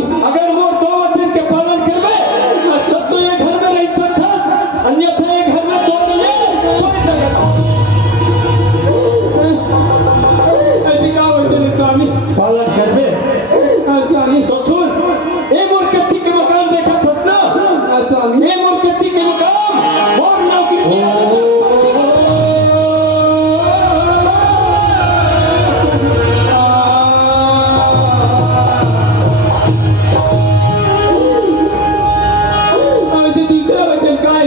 अगर मोर दो वचन के पालन करबे तब तो ये घर में रह सकता, अन्यथा ये घर में तो ले कोई जगह ऐसी का वचन स्वामी पालन करबे। स्वामी तो सुन, ए मोर कच्ची के मकान देखा थस ना, स्वामी ए मोर कच्ची के मकान और नौकरी की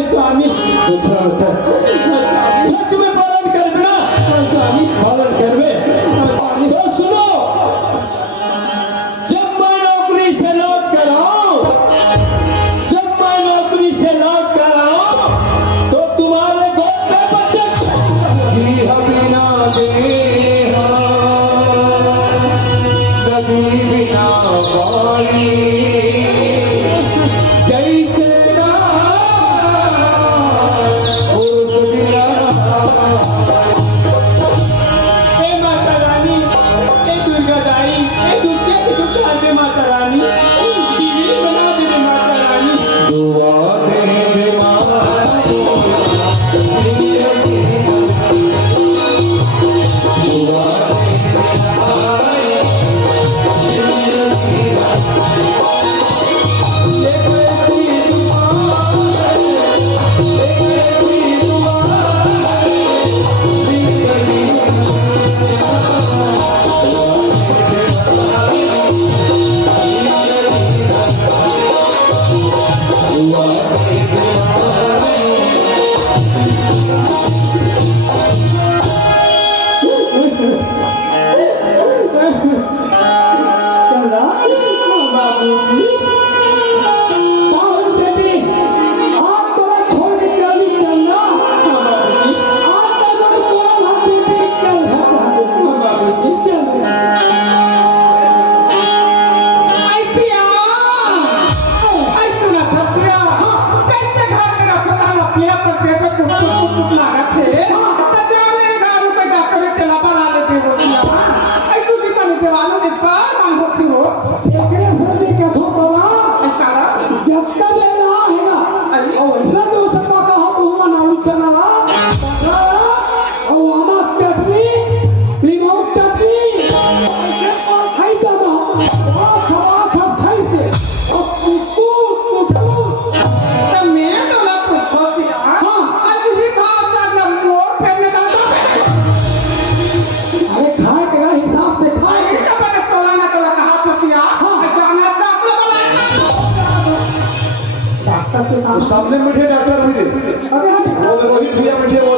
स्वामी दूसरा वचन सच में पालन करबे ना, स्वामी पालन करबे। स्वामी तो सुनो, जब मैं नौकरी से लौट कर आऊं, जब मैं नौकरी से लौट कर आऊं तो तुम्हारे गोद पे बच्चे बिना देहा नदी बिना पानी जैसे हे माता रानी, हे दुर्गा दाई, हे दुर्गा के दुकान में माता रानी दीदी बना दे रे माता रानी। दुआ दे सामने बैठे डॉक्टर भी दे रोहित भैया बैठे वो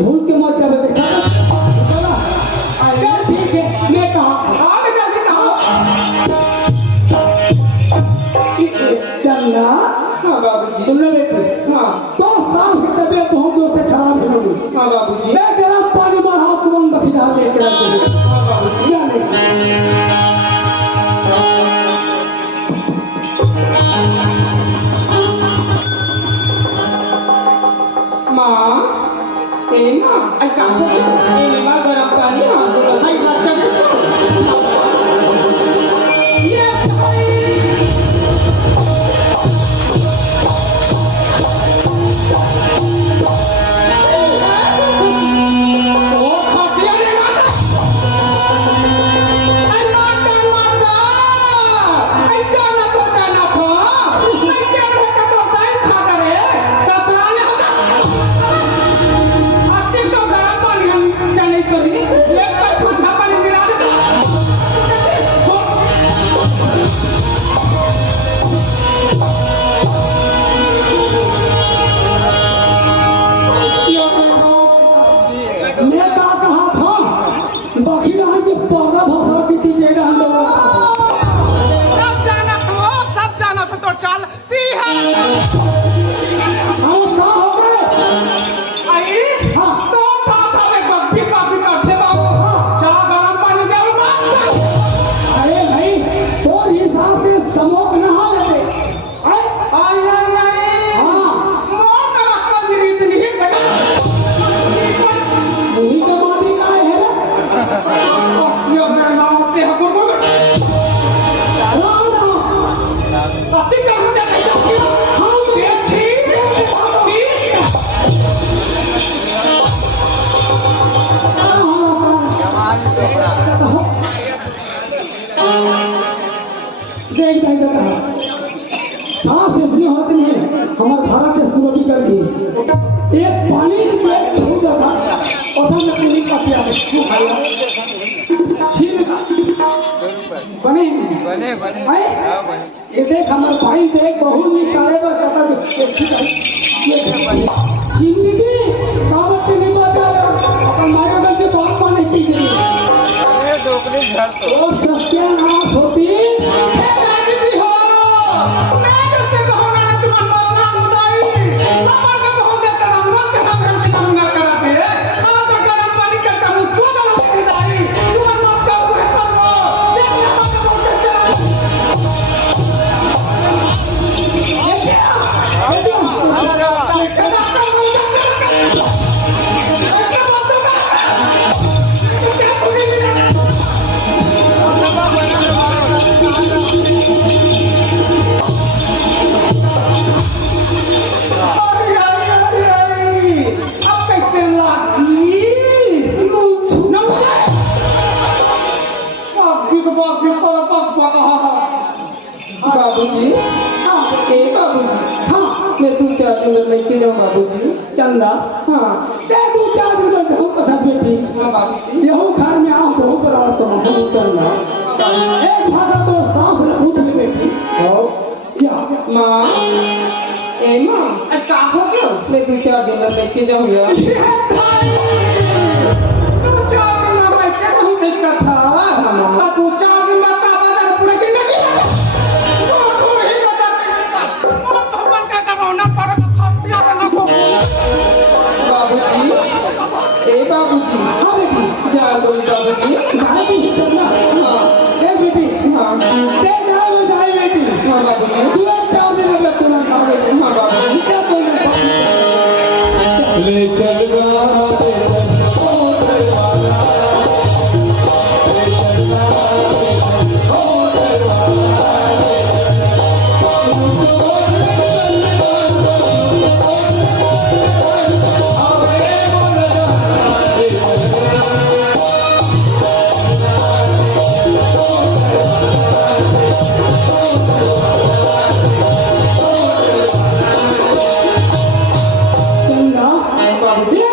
भूल के मत जावे देखा ठीक है मैं कहा आगे जाके कहा चलना। हाँ बाबूजी सुन ले बेटे। हाँ तो सास की तबीयत हो जो से खराब हो गई। हाँ बाबूजी मैं गरम पानी में हाथ तुरंत बखिला दे के। हाँ बाबूजी माँ ना ऐसा गरम पानी बखी रहा कि पौधा भसा की हम कहाँ हो गए? आई हाँ। तो साथ में बग्गी पापी करते बाबू चाह गरम पानी दे मत अरे भाई तो हिसाब से समोक नहा लेते आई आई आई आई हाँ। मोर का रखा मेरी इतनी ही बड़ा वही तो मानी का है ये मेरा नाम ते हकुर को पति का मुझे नहीं चाहिए हम ये ठीक है देख देख देख सांस इसलिए होती है हमारे भारत देश पूरा भी कर दिए एक पानी में छू जाता और हम अपनी काफी आगे बने बने आए ये देख हमारे भाई देख बहुत निकाले तो कहता है जिंदगी कावत के नहीं बचा अपन मारे से बहुत पानी पी गई डोकरी घर तो और सत्यानाश होती राजी हो मैं जैसे कहूँगा ना तुम अपना मुदाई पापा का बहुत देता हम लोग के साथ हम कितना मंगल कराते हैं हम तो गरम पानी करता हूँ सो गरम मुदाई तुम मत करो हुए करो देख ना मत करो बाबूजी बाबूजी हाँ मैं 2-4 दिन में लेके जाऊँ बाबूजी चंदा हाँ मैं 2-4 दिन में बहुत कथा बेटी हाँ बाबूजी यहू घर में आओ बहुत बड़ा तो बहुत चंदा एक भागा तो सास ने पूछ ले बेटी और क्या माँ ए माँ अच्छा हो गया मैं 2-4 दिन में लेके जाऊँ यार बाबूजी हाँ बेटी जा लो बाबूजी हाँ बेटी चलना हाँ ए बेटी हाँ ते जाओ जाए बेटी हाँ बाबूजी तू चाव में लगा तू ना खाओ बेटी हाँ बाबूजी क्या कोई ले चल चंदा बाबूजी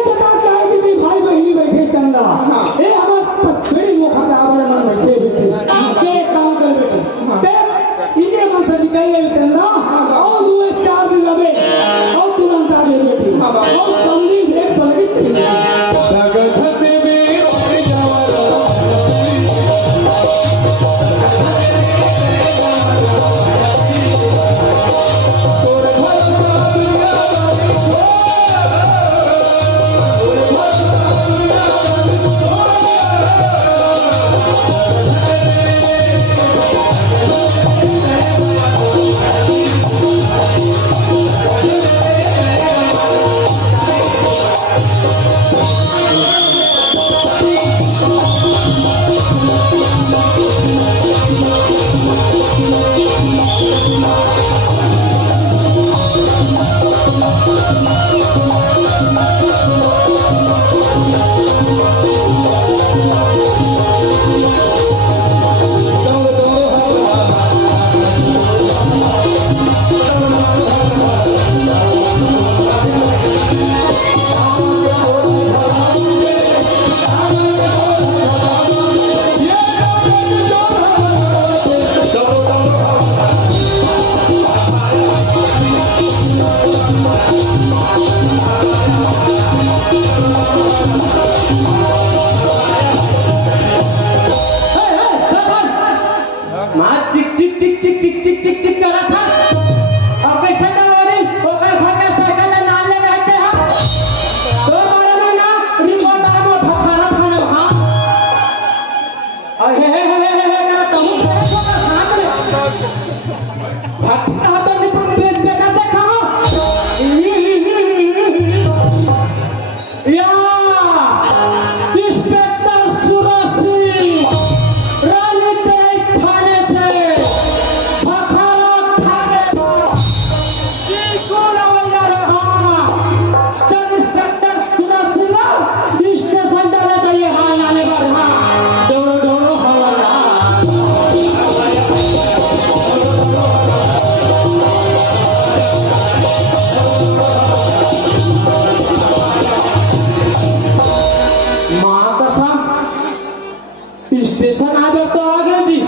स्टेशन आ गए तो आ गए जी।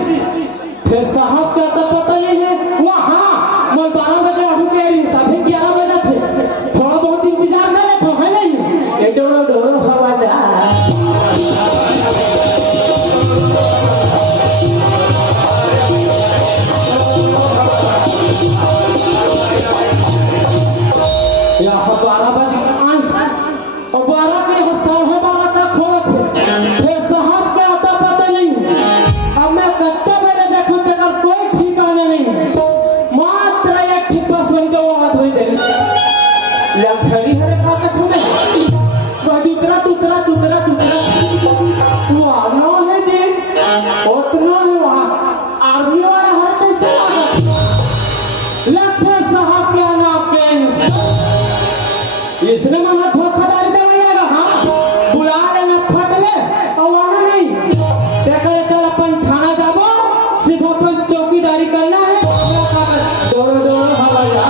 फिर साहब का तो पता नहीं है वहाँ मैं 12 बजे आऊँ के सभी 11 बजे थे। थोड़ा बहुत इंतजार करे तो है नहीं ये डोरो डोरो हवादार। यहाँ 12 बजे और 12 के 12:30 तक खोल थे। फिर साहब का आता पता नहीं। अब मैं कत्ते मेरे देखूं तेरा कोई ठिकाना नहीं। मात्र एक ठीक बस बन के वो हाथ हुई दे लक्षरी हरे काका तुम्हें वह दूसरा वो आना है जी उतना है वहाँ आर्मी वाला हर कैसे लगा लक्ष्य साहब क्या नाम के इसने मना धोखाधड़ी देगा। हाँ बुला लेना फट ले और आना नहीं देखा चल अपन थाना जाबो सीधा अपन चौकीदारी करना है। दौड़ो दौड़ो हवाला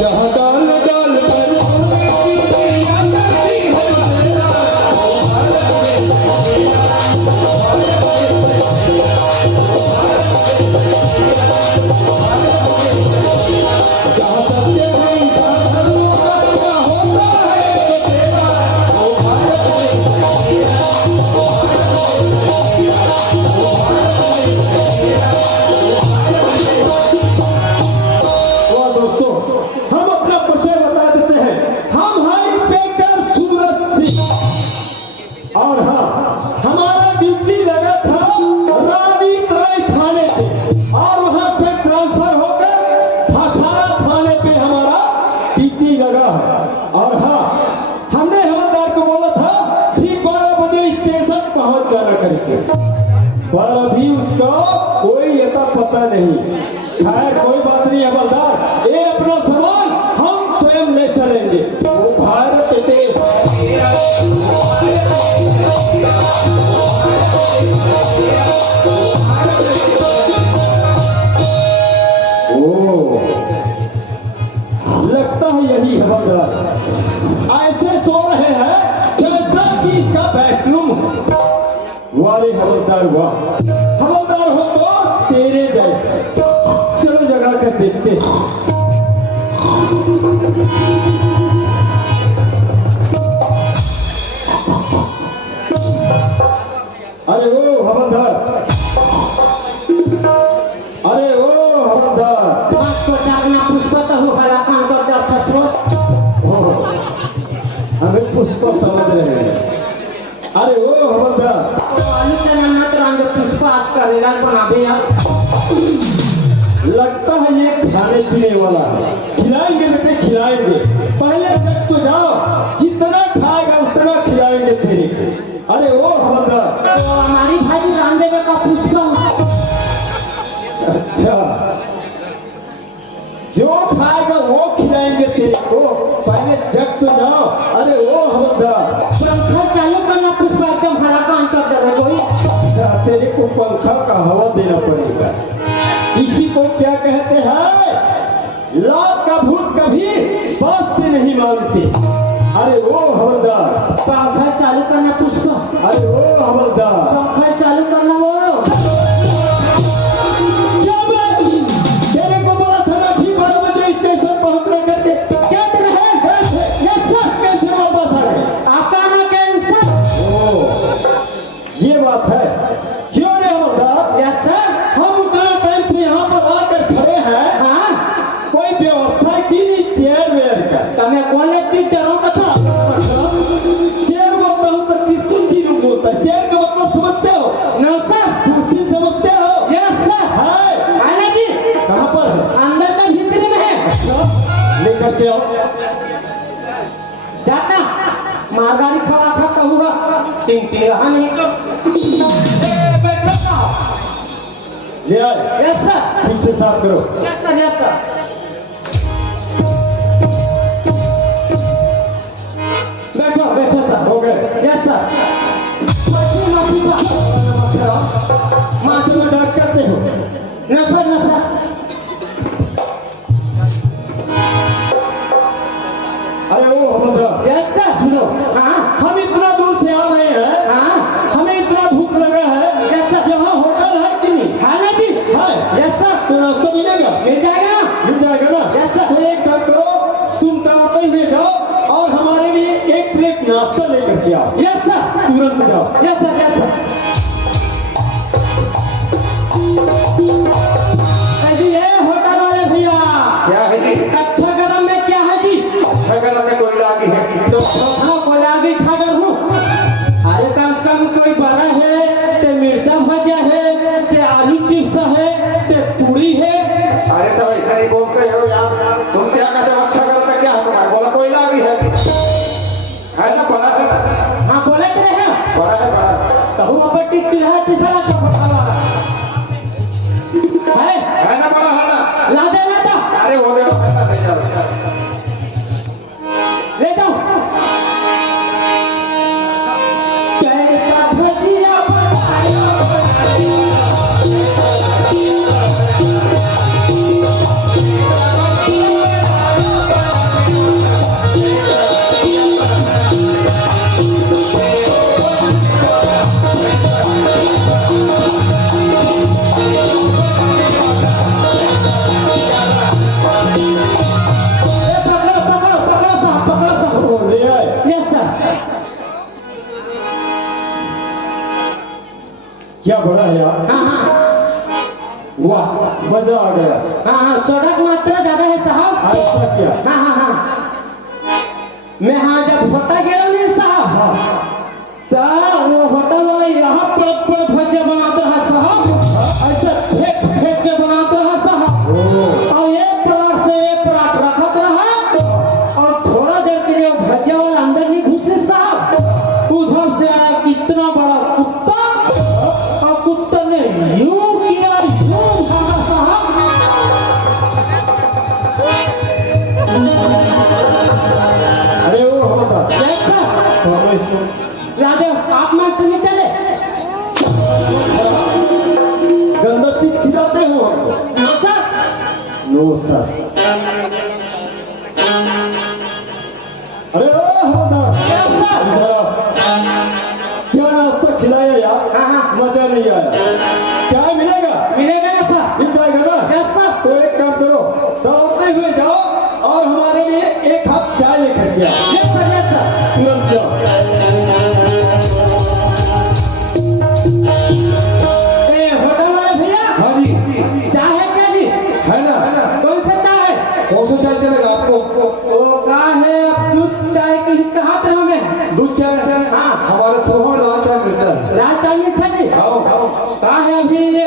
जहाँ डाल डाल कर जहाँ सत्य नहीं जहाँ धर्म का होता है तो तेरा वो वो दोस्तों हम अपना परिचय बता देते हैं। हम हैं इंस्पेक्टर सूरज सिंह और हाँ हमारा ड्यूटी लगा था रानी त्राई थाने से और वहां से ट्रांसफर होकर भाखारा थाने पे हमारा ड्यूटी लगा है। और हाँ हमने हवलदार को बोला था कि 12 बजे स्टेशन पहुंच जाना करके पर अभी उसका कोई अता पता नहीं। खैर कोई बात नहीं हवलदार ये अपना सामान हम स्वयं ले चलेंगे। वो भारत देश ओ लगता है यही हवलदार ऐसे सो रहे हैं जैसे कि इसका बेडरूम है। वारे हवलदार वाह हवलदार हो तो तेरे जैसे। चलो जगा कर देखते हैं। अरे ओ हवलदार अरे ओ हवलदार तो जागना पुष्प तो हो हला कान कर दे ससुर हमें पुष्प समझ रहे हैं। अरे ओ हवलदार वाली का नाम मत रंग पुष्प आज करेगा बना दे यार। लगता है ये खाने पीने वाला है। खिलाएंगे बेटे खिलाएंगे। पहले जब तो जाओ जितना खाएगा उतना खिलाएंगे तेरे को। अरे ओ हवलदार तो हमारी भाई रामदेव का पुष्प अच्छा जो खाएगा वो खिलाएंगे तेरे को। पहले जब तो जाओ। अरे ओ हवलदार पंखा चालू करना पुष्प एकदम हला कान कर दे रहे कोई। अच्छा, तेरे को पंखा का हवा देना पड़ेगा। इसी को क्या कहते हैं लात का भूत कभी बस से नहीं मानते। अरे ओ हवलदार पंखा चालू करना पुष्प अरे ओ हवलदार पंखा चालू करना वो क्या बात? तेरे को बोला था ना कि 12 बजे स्टेशन पहुंचना करके क्या कर रहे हैं? कैसे वापस आ गए? आपका ना कैंसर। ओ ये बात है। क्यों रे हवलदार यस सर। हम उतना टाइम से यहाँ पर आकर खड़े हैं। हाँ कोई व्यवस्था की नहीं चेयर वेयर का। તમે કોને ચીજ ડરો કછો चेयर बोलता हूँ तो किसको चीज बोलता है? चेयर का मतलब समझते हो? No sir. कुर्सी समझते हो? Yes sir. है आना जी कहाँ पर है? अंदर का भीतरी में है। लेकर के आओ। जाता मारगाड़ी खवा खा कहूँगा टिंग टिंग रहा नहीं तो बैठो का ले आए। Yes sir. ठीक से साफ करो। Yes sir yes sir. बैठो बैठो सर। हो गए। Yes sir. माथी में डाक करते हो? न सर न सर। मिल जाएगा ना? मिल जाएगा ना? Yes, sir. तो एक काम करो, तुम दौड़ते हुए जाओ और हमारे लिए एक प्लेट नाश्ता लेकर के आओ। यस सर, तुरंत जाओ। Yes sir, yes sir. जी ये होटल वाले भैया, क्या है जी? अच्छा गरम में क्या है जी? अच्छा गरम में कोयला की है। तो हाँ कोयला भी खाकर हूँ। अरे कम से कम कोई बड़ा है, ते मिर्चा भजा है, ते आलू चिप्स है, ते पूरी है। अरे तो ऐसा नहीं बोलते हो यार, तुम क्या कहते हो? अच्छा गरम में क्या है तुम्हारे? बोला कोयला भी है ना? बड़ा है, हाँ बोले थे हैं। बड़ा है, बड़ा है। तो हम अपन टिकट है तीसरा चौपटा है ना? बड़ा है ना? ला दे बेटा, अरे हो गया, है ना? ले जाओ। ले जाओ। कैसा भजिया बनाया ओ, ले आए। Yes sir. क्या बड़ा है यार? हाँ हाँ वाह, मजा आ गया। हाँ हाँ, सोडा की मात्रा ज्यादा है साहब। ऐसा क्या? हाँ हाँ हाँ, मैं हाँ जब होटल गया नहीं साहब, हाँ, तो वो होटल वाला यहाँ पर भजिया बनाते हैं साहब, ऐसे फेंक फेंक के बनाते हैं साहब। ओ, और एक पराठ से एक पराठ रखत रहा और थोड़ा देर के लिए वो भजिया वाला अंदर नहीं घुसे साहब। उधर से आया कितना बड़ा कुत्ता और कुत्ते ने यूं किया, यूं भागा साहब। अरे वो होता कैसा तो हमें इसको राधे आप मार से नहीं चले? गंदा चीज खिलाते हो हमको? Sir no sir. अरे ओ होता कैसा? इधर आओ। क्या नाश्ता खिलाया यार? हाँ हाँ, मजा नहीं आया। चाय मिलेगा? मिलेगा ना सर? मिल जाएगा ना? कैसा? तो एक काम करो, दौड़ते हुए जाओ और हमारे लिए एक कप चाय लेकर के आओ। Yes sir, yes sir. तुरंत जाओ। ए होटल वाले भैया, हाँ जी, चाय है क्या जी? है ना? कौन सा चाय है? कौन सा चाय चलेगा आपको? वो कहा है अब दूध चाय के लिए कहा था हमें? दूध चाय? हाँ, हमारे छोहा लाल चाय मिलता है। लाल चाय में था जी। आओ। कहा है अभी ये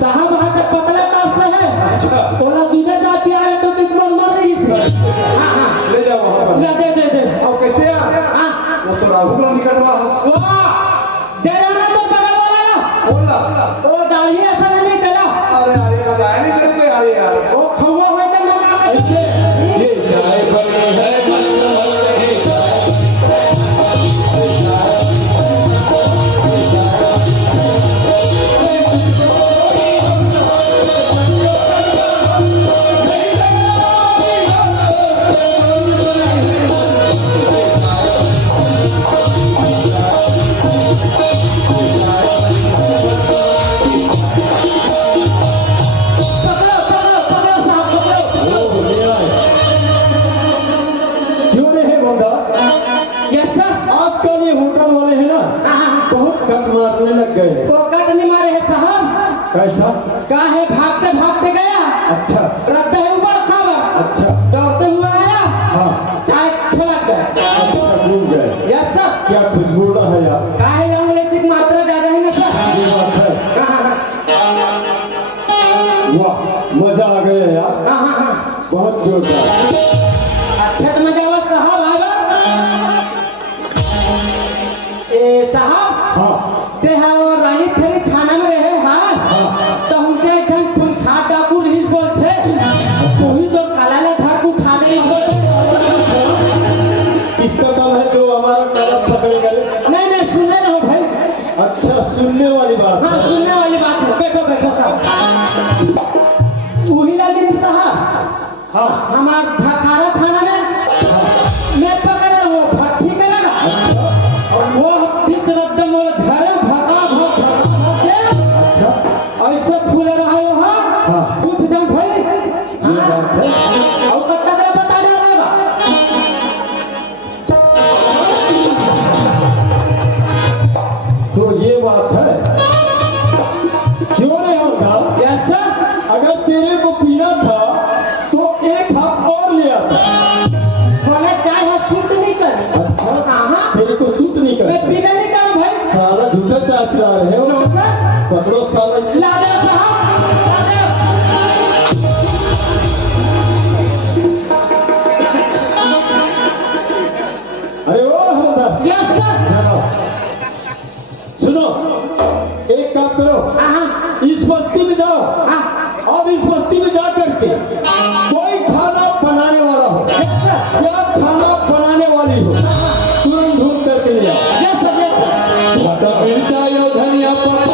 साहब वहाँ से पतला ताप से है, अच्छा, बोला दूधे जा पिया है तो तुझ मर मर रही थी। हाँ हाँ, ले जाओ वहाँ पर। या दे दे दे। आओ, कैसे आ? हाँ, वो तो राहुल निकटवा वाह, दे रहा तो बगल वाला ना, बोला। वो दाढ़ी ऐसा नहीं देला, अरे अरे बताया नहीं मेरे को यार यार। वो खवा हुआ था मौका पे। ऐसे ये चाय बनी है, पकड़ो पकड़ो पकड़ो साहब पकड़ो। ओ, ले आए। क्यों रहे गोंदा? Yes sir. आजकल ये होटल वाले हैं ना, हाँ हाँ, बहुत कट मारने लग गए हैं। वो कट नहीं मारे है साहब। कैसा? कहा है भागते भागते गया, अच्छा, रखते है ऊपर खबर, अच्छा, दौड़ते हुए आया, हाँ, चाय छलक गया। अच्छा, डूब गए। Yes sir. क्या खुशबूड़ा है यार। कहा है अंग्रेजी की मात्रा ज्यादा है ना सर? ये बात है। हाँ हाँ वाह, मजा आ गया यार, हाँ हाँ हाँ, बहुत जोरदार। अच्छा तो मजा हुआ साहब आएगा। ए साहब, हाँ, ते हाँ वो रानी थेरी थाना में रहे हाँ, हाँ, तो हमसे एक जन फुल खा डाकू नहीं बोलते, तो ही तो काला घर को खा नहीं बोलते। किसका काम है जो हमारा कागज पकड़े गए? नहीं नहीं सुने ना भाई। अच्छा, सुनने वाली बात हाँ है। सुनने वाली बात है, बैठो बैठो साहब। वही लगी साहब, हाँ, हमार भखारा थाना में मैं पकड़ा वो भट्टी में लगा, अच्छा, और वो बीच रद्दम वो घरे भगा भग के अच्छा, ऐसे फूले रहा हो हाँ, हाँ। कुछ दिन बात है। और कब तक बता डालेगा? तो ये बात है, क्यों नहीं होता? Yes sir. अगर तेरे को पीना था तो एक कप और ले आता। बोले चाय है सूट नहीं कर। अच्छा, हाँ तेरे को सूट नहीं मैं करता। पीने नहीं करूँ भाई। साला झूठा चाय पिला रहे हो। No sir. पकड़ो साला। ला दे साहब, ला दे। अरे ओ हमदा, यस सर। सुनो, एक काम करो, हाँ इस बस्ती में जाओ हाँ और इस बस्ती में जा करके कोई खाना बनाने वाला हो या खाना बनाने वाली हो, तुरंत ढूंढ करके ले आओ। Yes sir, yes sir. मटर मिर्चा यो धनिया पत्ता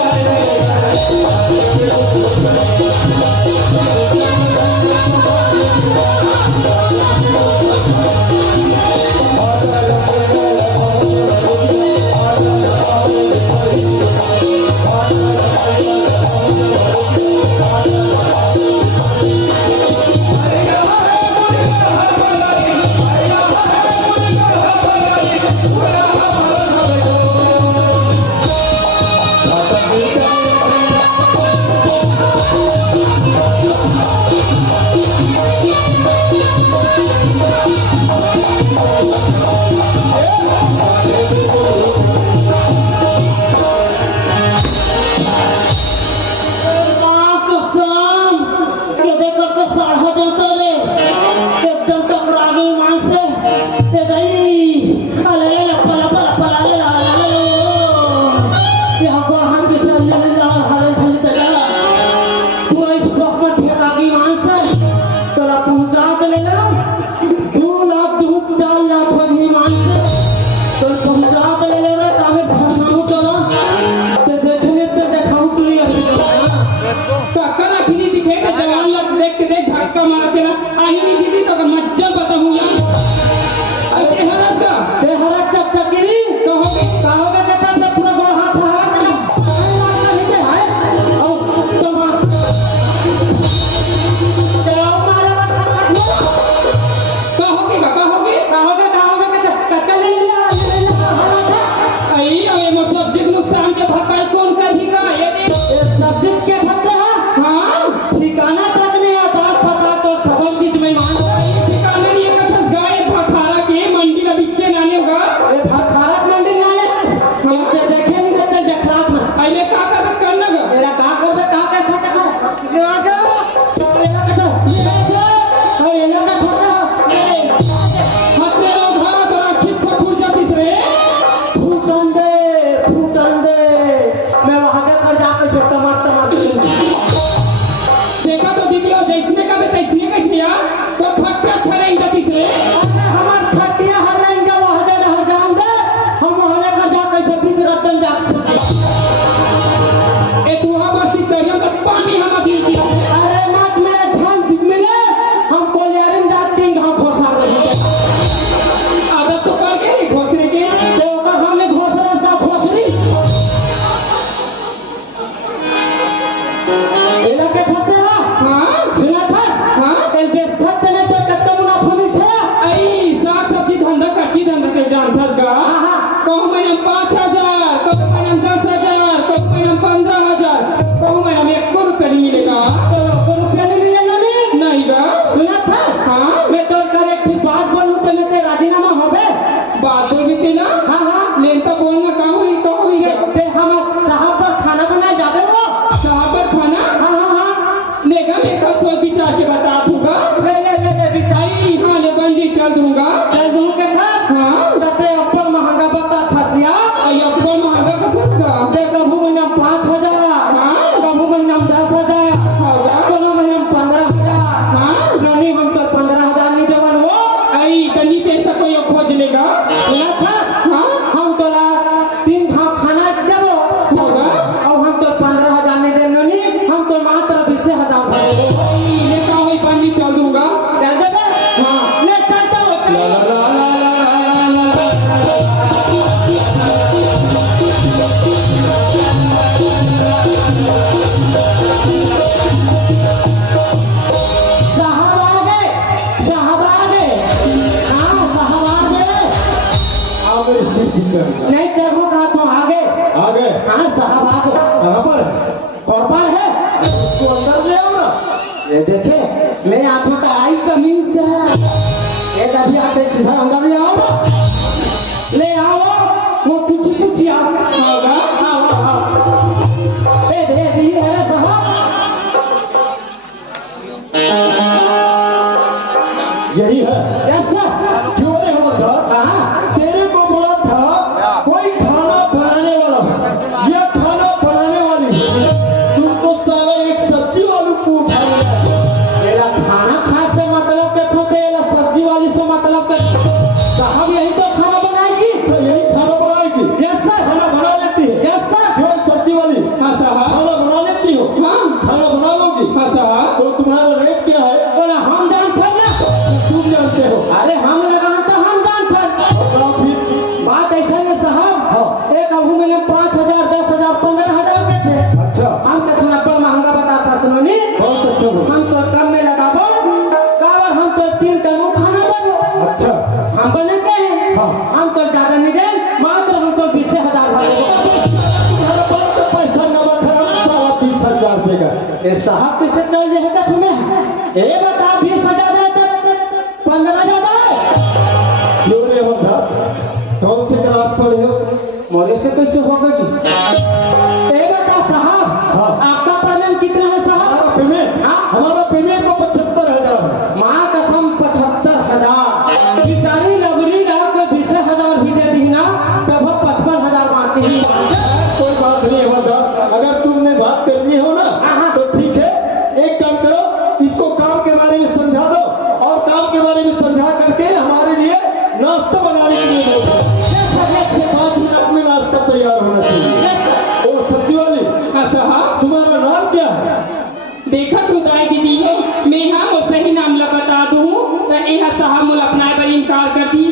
पानी हम दी। अरे मत मेरा जान मिले मैं आंखों का आई कमीज ये दादी आते सीधा अंदर ले आओ ले आओ वो कुछ आओगा आओ ए दे दी है साहब यही है कैसा क्यों रे हवलदार? तेरे को बोला था कोई खाना बनाने वाला या खाना बनाने वाली तुमको साला एक सब्जी वालों को उठा लिया। मेरा खाना खा से मतलब के ठोके ला सब्जी वाली से मतलब के साहब यही तो खाना बनाएगी तो यही खाना बनाएगी। यस सर खाना बना लेती है यस सर क्यों सब्जी वाली हाँ साहब खाना बना लेती हो? हाँ खाना बना लोगी हाँ साहब तो तुम्हारा रेट क्या है? बोला हम जानते हैं ना तुम जानते हो। अरे हम लगान तो हम जानते हैं बताओ फिर। बात ऐसा है साहब हाँ। एक अहू में 5,000 10,000 15,000 के थे अच्छा हम तो थोड़ा बड़ा महंगा बताता सुनो नी बहुत अच्छा बोलो। हम तो कम में लगाबो कावर हम तो 3 टन खाना देबो अच्छा हम बनाते हैं हाँ। हम तो ज्यादा नहीं दे मात्र हम तो 20,000 तुम्हारे पास तो पैसा नवा खराब सारा 30,000 रुपये का। ये साहब कैसे चल जाएगा तुम्हें ये बता 20,000 है तो 15,000 है क्यों रे हवलदार? कौन से क्लास पढ़े हो? मोरे से कैसे होगा जी ये बता साहब हाँ। आपका पेमेंट कितना है साहब हमारा पेमेंट हाँ। हमारा पेमेंट तो 75,000 है। माँ कसम 75,000 बेचारी लवली लाख 20,000 भी दे दी ना तब 55,000 बाकी ही कोई बात नहीं हवलदार, अगर तुमने बात करनी हो ना हाँ। तो ठीक है। एक काम करो, इसको काम के बारे में समझा दो और काम के बारे में समझा करके हमारे लिए नाश्ता बनाने के लिए बोलो। 5 मिनट में नाश्ता तैयार होना चाहिए। और सब्जी वाली साहब तुम्हारा नाम क्या है? देखा खुदाई दीदी हो मैं हाँ वो सही नाम ला बता दूँ तो यह साहब मुल अपना पर इनकार कर दी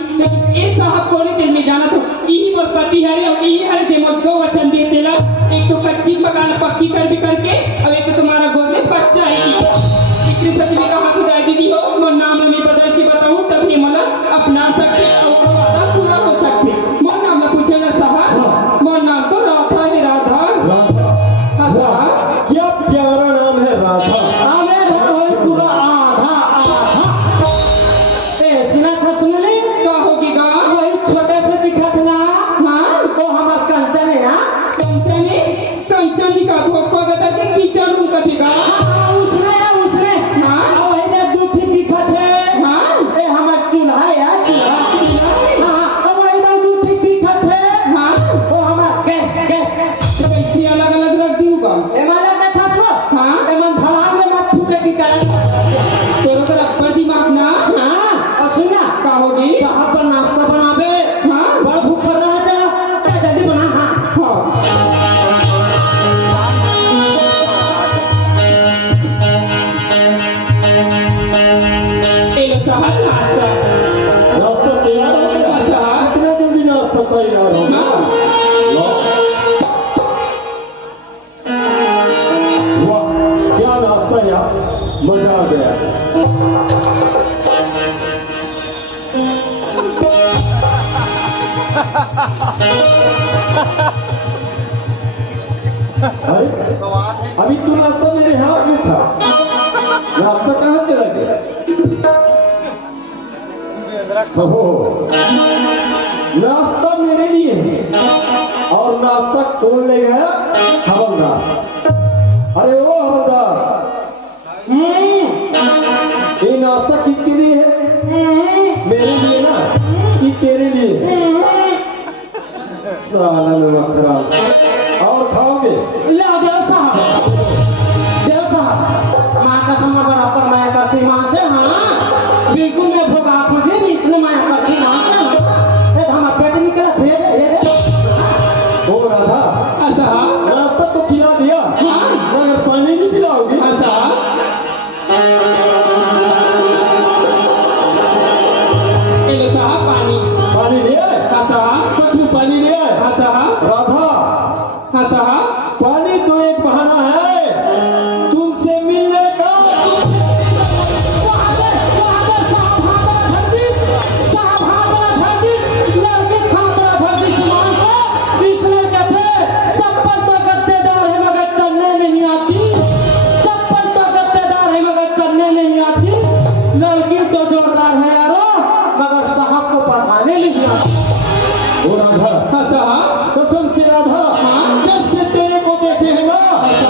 ये साहब कोने चल में जाना तो यही वो पति है और यही हर देमो दो वचन देते ला एक तो कच्ची मकान पक्की कर भी करके और एक तो तुम्हारा गोद में बच्चा है इतनी सच में कहा खुदाई दीदी हो वो नाम मैं बदल के बताऊँ तभी मतलब अपना सकते और वादा पूरा हो सकते मोर नाम ला पूछे ना साहब मोर नाम तो राधा है राधा राधा। हाँ वाह, साहब क्या प्यारा नाम है राधा। हमें घर होई पूरा आधा आधा ए सुना था सुन ले का होगी गा वही छोटे से दिखत ना हाँ वो हमार कंचन है हाँ कंचने कंचन का भोपा बता के किचन रूम का दिखा हाँ, उसने हाँ। और वही दे दूठी दिखत है हाँ ए हमार चूल्हा है चूल्हा हाँ और वही दे दूठी दिखत है हाँ वो हमार गैस तो कैसे अलग अलग रख दूंगा ए माला का थासो हाँ। ए मन भला में मत फूटे की करत तेरे को रखकर दिमाग ना हाँ और सुना का होगी साहब पर नाश्ता बनावे हाँ बड़ा भूख कर रहा है क्या जल्दी बना हाँ हाँ तेरे साहब नाश्ता नाश्ता तैयार हो गया? हाँ। कितना जल्दी नाश्ता तैयार हो गया? वाह, क्या नाश्ता यार, मजा आ गया। अरे, अभी तो नाश्ता मेरे हाथ में था, नाश्ता कहाँ चला गया? ओहो, नाश्ता मेरे लिए है और नाश्ता कौन ले गया? हवलदार। अरे ओ हवलदार, ये नाश्ता किसके लिए है? मेरे लिए ना कि तेरे लिए? साला नमकरा। और खाओगे? ले देव साहब माँ का समय बराबर मैं करती माँ से हाँ बिल्कुल मैं भोगा मुझे इसलिए मैं करती माँ से ये हमारा पेट निकला थे ओ राधा, हाँ साहब नाश्ता तो खिला दिया मगर पानी नहीं पिलाओगी? हाँ साहब तेरे साहब पानी पानी ले आए? हाँ साहब सच में पानी ले आए? हाँ साहब राधा, हाँ साहब पानी तो एक बहाना है तुमसे मिलने का। साहब लड़की तो जोरदार है यारो, मगर साहब को पढ़ाने नहीं आता। ओ राधा, हाँ साहब, कसम से राधा, जब से तेरे को देखे हैं ना,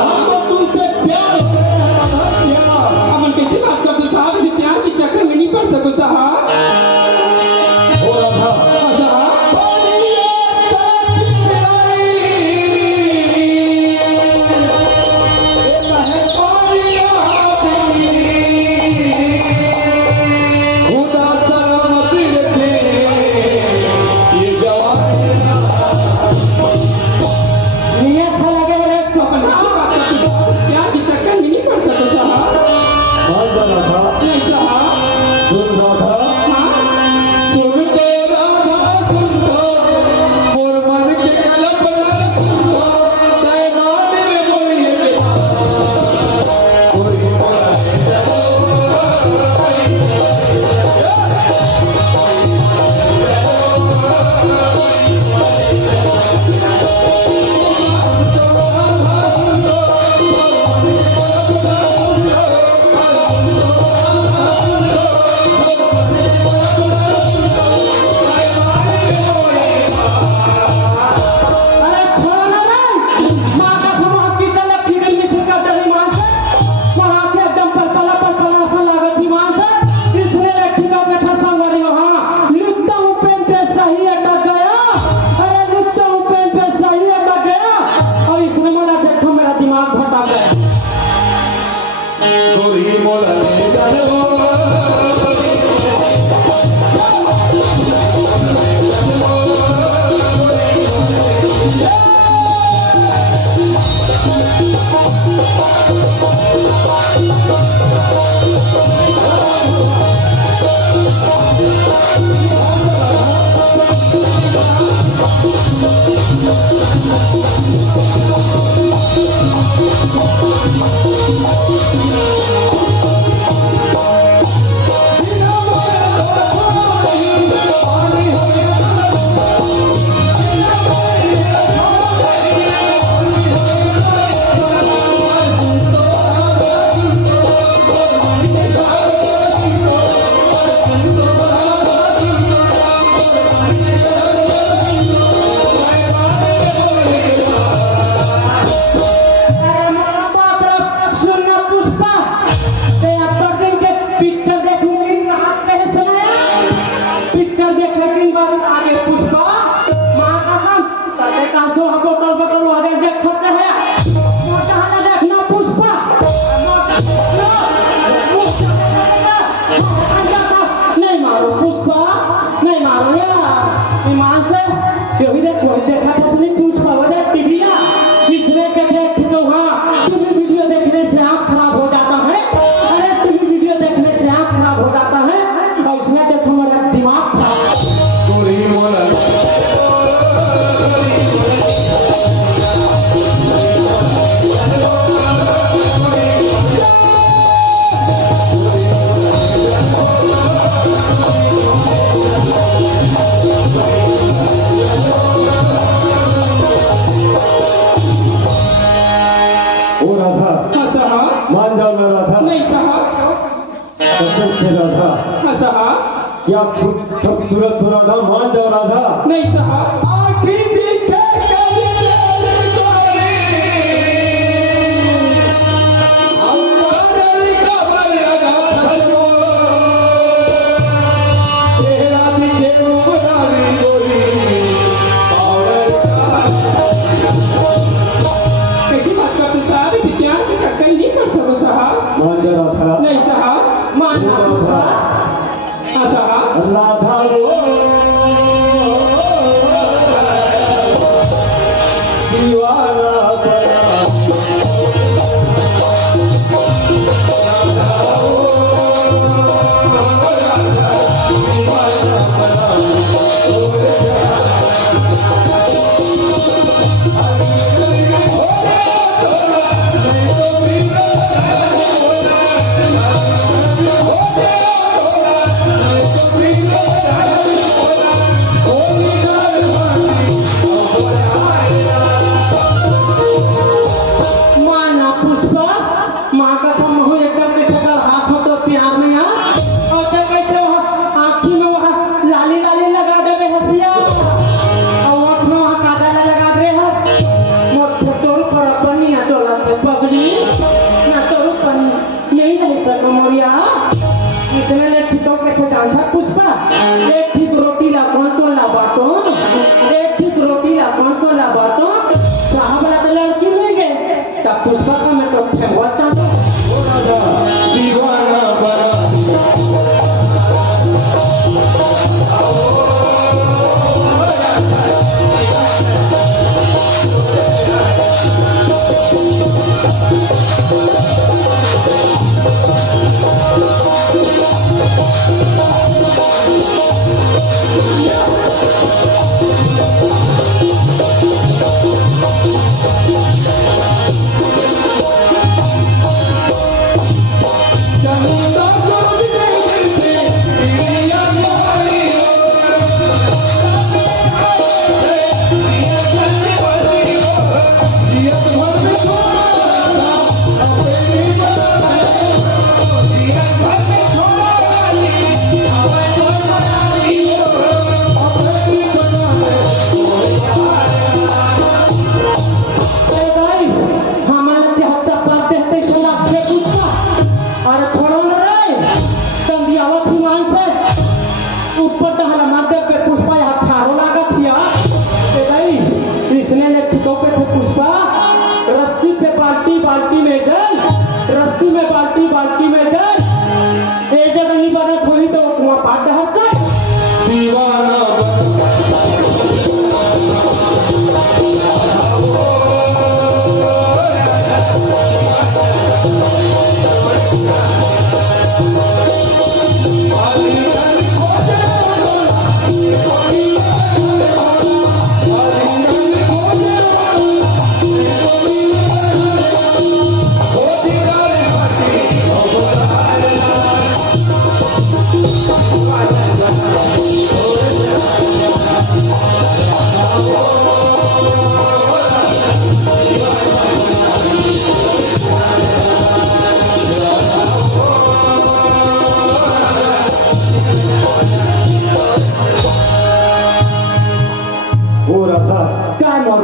हमको तुमसे प्यार हो गया है राधा, प्यार। अमन कैसी बात करते हो साहब, इस प्यार के चक्कर में नहीं पड़ सको साहब। ओ राधा, हाँ साहब, नियत से लगे रहे तो अपन कैसी बात करते हो, प्यार के चक्कर में नहीं पड़ सको साहब। नहीं साहब, अरे छोड़ो ना रे, माँ का समाज की तलब की गई मिस्र का दही मान से, वहाँ के एकदम पलपला सा लागत ही मान से, इसने रखी का बैठा संगरी वहाँ, लिखता हूँ पेन पे सही अटक गया, अरे लिखता हूँ पेन पे सही अटक गया, और इसने बोला देखो मेरा दिमाग भटक गया। नहीं मारो पुष्पा, नहीं मारो यार, ईमान से यही देखो देखा था इसने पुष्पा वजह टीविया, इसने कहते तो हाँ टीवी वीडियो देखने से आँख खराब हो जाता है, अरे टीवी वीडियो देखने से आँख खराब हो जाता है, और इसने देखो मेरा दिमाग खराब। ओ राधा, हाँ साहब, मान जाओ ना राधा, नहीं साहब, कसम से राधा, हाँ साहब, क्या खूबसूरत हो राधा, मान जाओ राधा। नहीं साहब, आखिर दिखे कभी तोरे, अंबर का मर्यादा धरो, चेहरा दिखे उमरानी गोरी, पाउडर का कैसी बात करते साहब, इस प्यार की टक्कर नहीं कर सको साहब। मान जा राधा, नहीं साहब, मानना पुष्पा। हाँ साहब, राधा वो दीवाना बना, Oh, कितने ने ठिको के थे जानता पुष्पा एक ठीक रोटी ला कौन ला बाटो एक ठीक रोटी ला कौन ला बाटो साहब ला तो लड़की नहीं गए तब पुष्पा का मैं तो ठेंगवा चाहता ओ राजा दीवाना बना बाल्टी में जल रस्सी में बाल्टी में जल एक जगह नहीं बना थोड़ी तो कुआं पाट दहर दीवाना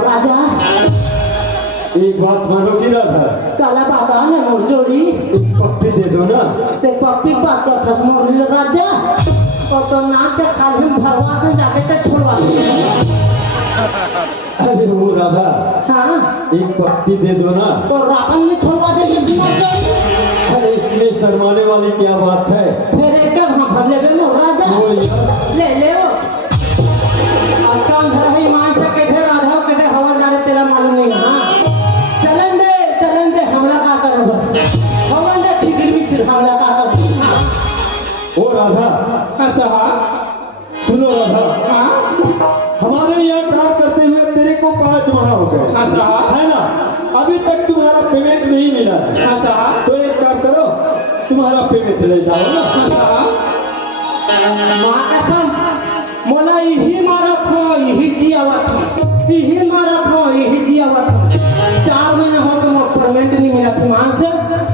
राजा एक बात मानोगी राधा काला बाबा ने मोर जोड़ी एक पप्पी दे दो ना ते पप्पी बात का खस मोर राजा और तो नाक के खाली भरवा से जाके ते छोड़वा अरे वो राधा हाँ एक पप्पी दे दो ना तो रावण ने छोड़वा दे अरे इसमें शर्माने वाली क्या बात है फिर एकदम हाँ भर ले मोर राजा ले ले वो काम धरा ही मान सके थे राधा के थे हवलदार तेरा मालूम नहीं हाँ चलन दे हमला का करोगे हवलदार ठीक भी सिर्फ हमला का करोगे ओ राधा सुनो राधा हमारे यहाँ काम करते हुए तेरे को 5 माह हो गए है ना अभी तक तुम्हारा पेमेंट नहीं मिला है तो एक काम करो तुम्हारा पेमेंट ले जाओ ना माँ कसम मोला यही मारा थो यही जियावत यही मारा थो यही जियावत 4 महीने हो गए मोर पेमेंट नहीं मिला थी वहाँ से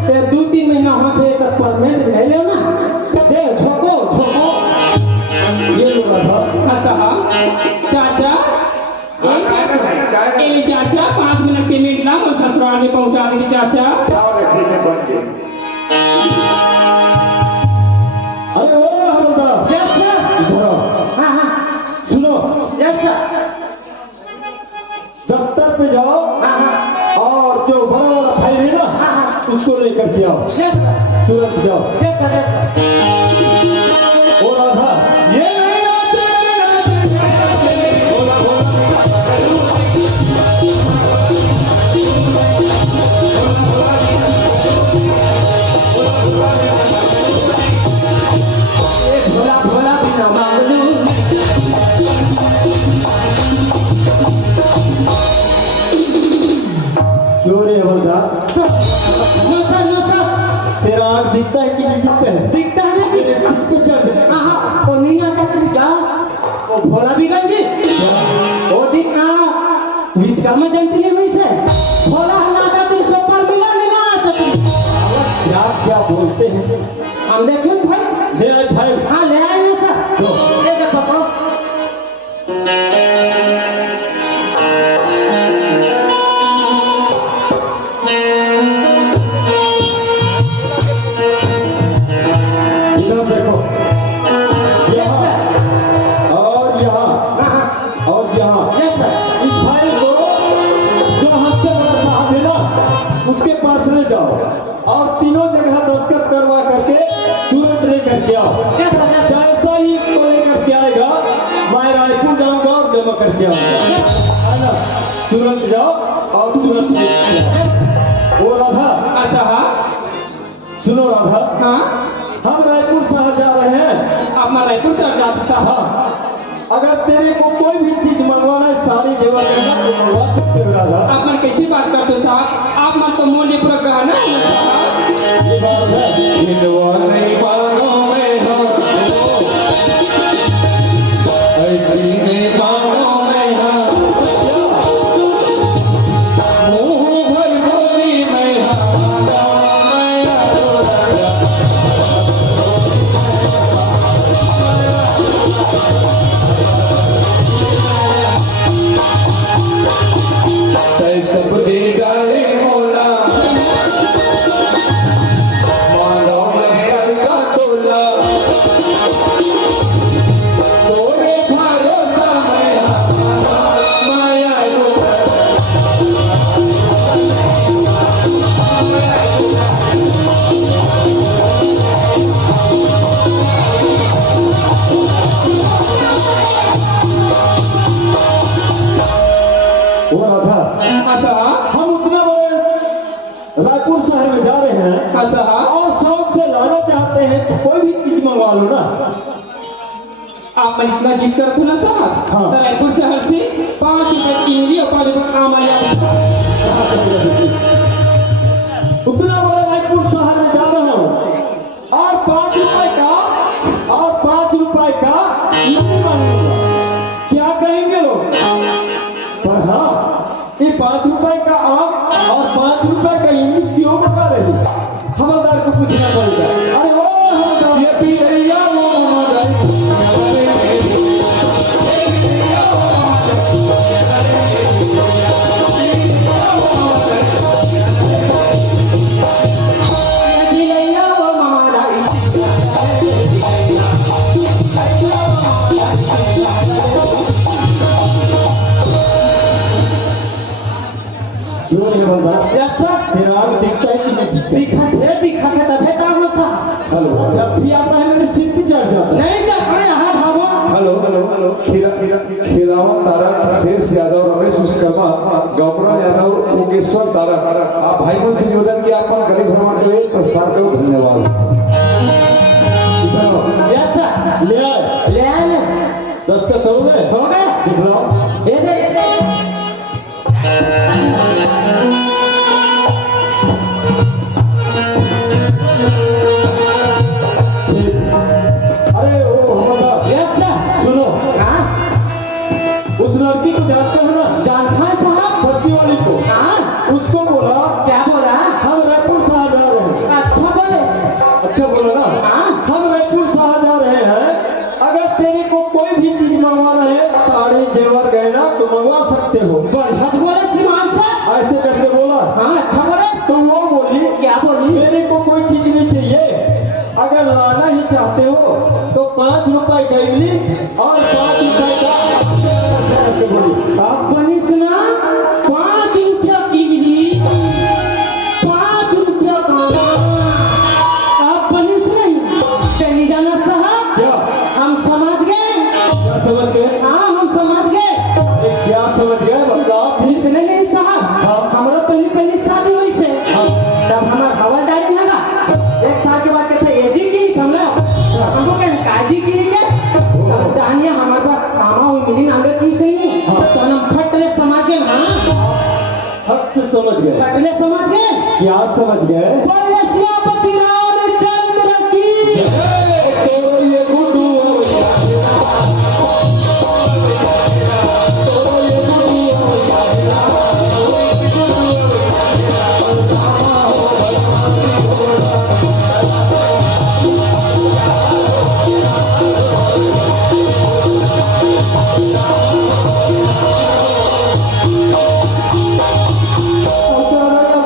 ते 2-3 महीना हो गए तो पेमेंट ले लो ना दे झोको ये लो राधा चाचा चाचा 5 मिनट पेमेंट ला और ससुराल में पहुंचा देंगे चाचा अरे वो हवलदार यस सर इधर आओ हाँ सुनो यस सर दफ्तर पे जाओ हाँ और जो बड़ा वाला फाइल है ना उसको लेकर के आओ यस सर तुरंत जाओ यस सर ओ राधा ये नहीं नाचे बोला भोला भी ना मांगलू क्यों रे हवलदार नो सर तेरा आँख दिखता है कि नहीं दिखता है दिखता है ना तेरे सिर पे चढ़ गया। हाँ वो नहीं आता तुम क्या वो भोला भी गंजी वो दिन ना विश्वकर्मा जयंती है वैसे भोला हलाता तुम सो पर मिला नहीं आता तुम क्या क्या बोलते हैं हम देखें भाई ले आए भाई हाँ ले आए ना सर लो। एक पकड़ो इधर इधर देखो, यहाँ और यहाँ और यहाँ। Yes sir. इस फाइल को जो हमसे बड़ा साहब है ना, उसके पास ले जाओ और तीनों जगह दस्तखत करवा करके तुरंत लेकर के आओ। Yes sir, yes sir. जैसा ही इसको लेकर के आएगा, मैं रायपुर जाऊंगा और जमा करके आऊंगा, है ना? तुरंत जाओ और तुरंत लेकर के आओ। ओ राधा, अच्छा हाँ सुनो राधा, हाँ, हम रायपुर शहर जा रहे हैं। आप मैं रायपुर तक जा सकता हूँ। हाँ, अगर तेरे को कोई भी चीज मंगवाना है, सारी जेवर लेना तो मंगवा सकते हो राधा। आप मन कैसी बात करते हो साहब? आप मन तो मूल्य पूरा गहना है ना साहब। ये बात है। हिंदुआ नहीं मानो में हो, ऐसी नहीं मानो में हो, मुंह भर बोली में हो, सब दे गाले मोला मानो में का तोला तोरे भरोसा में माया वो राधा, अच्छा हाँ, हम उतना बड़े रायपुर शहर में जा रहे हैं अच्छा हाँ। और शौक से लाना चाहते हैं, तो कोई भी चीज मंगवा लो ना। आप मन इतना जिद करते ना साहब। हाँ। तो रायपुर शहर से 5 रुपए की इमली और 5 रुपए आम आ जाए। उतना बड़े रायपुर शहर में जा रहा हूँ और 5 रुपए का इमली मांगूंगा, क्या कहेंगे लोग? पर हाँ, ये 5 रुपए का आम और 5 रुपए का इमली क्यों बता रही? हवलदार को पूछना पड़ेगा। अरे वो हवलदार, ये पिया वो क्यों नहीं हवलदार? Yes sir. तेरा आग दिखता है कि नहीं दिखता? दिखा है तभी काम हो साहब। हेलो, जब भी आता है मेरे सिर पे चढ़ जाता है। नहीं कर रहे यहाँ भागो। हेलो हेलो हेलो खिलावा तारा शेष यादव रमेश विश्वकर्मा गौपरा यादव मुकेश्वर तारा आप भाई को निवेदन किया आपका गरीब भ्रमण के लिए प्रस्ताव करो धन्यवाद। इधर आओ। Yes sir. ले आए, ले आए ना। दस्तखत हो गए? हो गए? दिखलाओ। ये देख। अरे ओ हवलदार, यस सर। सुनो, हाँ, उस लड़की को जानते हो ना, जानता है साहब। सब्जी वाली को? हाँ, उसको बोला क्या बोला? हम रायपुर शहर जा रहे हैं। अच्छा बोले। अच्छा बोला ना? हाँ। हम रायपुर शहर जा रहे हैं, अगर तेरे को कोई भी चीज मंगवाना है, साड़ी जेवर गहना, तो मंगवा सकते हो। बढ़िया बोले श्रीमान सर। ऐसे करके बोला। हाँ, अच्छा बोले। तो वो बोली क्या बोली? मेरे को कोई चीज नहीं चाहिए, अगर लाना ही चाहते हो तो 5 रुपए का इमली और 5 रुपए का करके बोली। आप बनी सुना 5 रुपया की इमली 5 रुपया का आप बनी सुनाई कहीं जाना साहब। क्या हम समझ गए। क्या समझ गए? हाँ, हम समझ गए। क्या समझ गए बताओ? इसने नहीं साहब। हाँ। हमारा पहली शादी हुई से हाँ। तब हमारा हवलदारी लगा। 1 साल के बाद कहते ये जी की समझा हमको कहीं काजी की क्या जानिए हमारे पास आमा हुई मिली नागे की सही। हाँ। तो हम फटले समझ गए। हाँ, हक से समझ गए। फटले समझ गए। क्या समझ गए? बोले सियापति रामचंद्र की। तो ये गुड्डू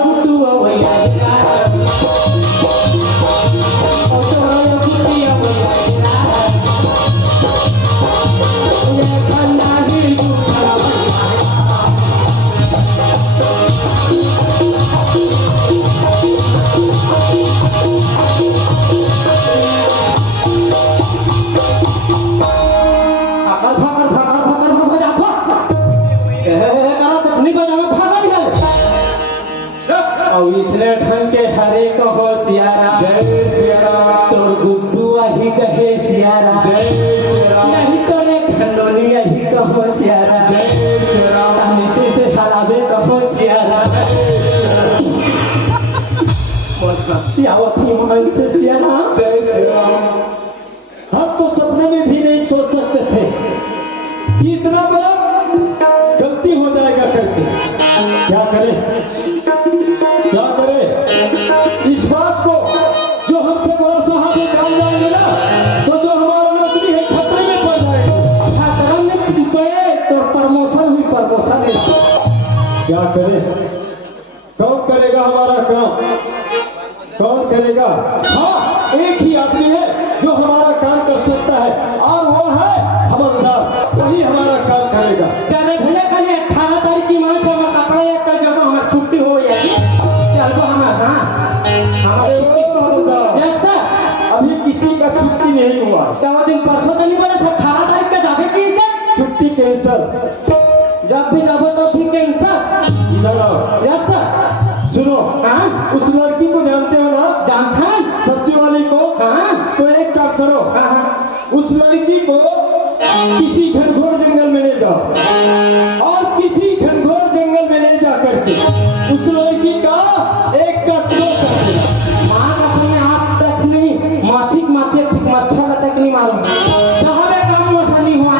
गुड्डू यावत ही मन से सिया ना जय श्री राम। हम तो सपने में भी नहीं सोच सकते थे कि इतना बड़ा गलती हो जाएगा करके। क्या करें, क्या करें? इस बात को जो हमसे बड़ा साहब ये जान जाएंगे ना, तो जो हमारा नौकरी है खतरे में पड़ जाएगी। साधारण में पिछले तो प्रमोशन हुई, प्रमोशन है। क्या करें? कौन करेगा हमारा काम? कौन करेगा? हाँ, एक ही आदमी है जो हमारा काम कर सकता है और वो है हवलदार। वही हमारा काम करेगा। चले भले कल 18 तारीख की मां से हम कपड़ा एक कर जब हमारी छुट्टी हो जाएगी चल को हम हाँ हमारी छुट्टी तो हवलदार, यस सर। अभी किसी का छुट्टी नहीं हुआ। तो दिन परसों तो नहीं बोले 18 तारीख का जावे की छुट्टी कैंसल। जब भी जाबो तो ठीक कैंसर। इधर आओ। Yes sir. सुनो, हाँ उस लड़की को जानते हो ना, जानता सब्जी वाली को? हाँ तो एक काम करो, हाँ उस लड़की को किसी घनघोर जंगल में ले जाओ और किसी घनघोर जंगल में ले जा करके उस लड़की का एक का दो कर देना। मां का समय आप तक नहीं माछिक माछे ठीक मच्छर तक नहीं मालूम साहब एक काम मोसा नहीं हुआ।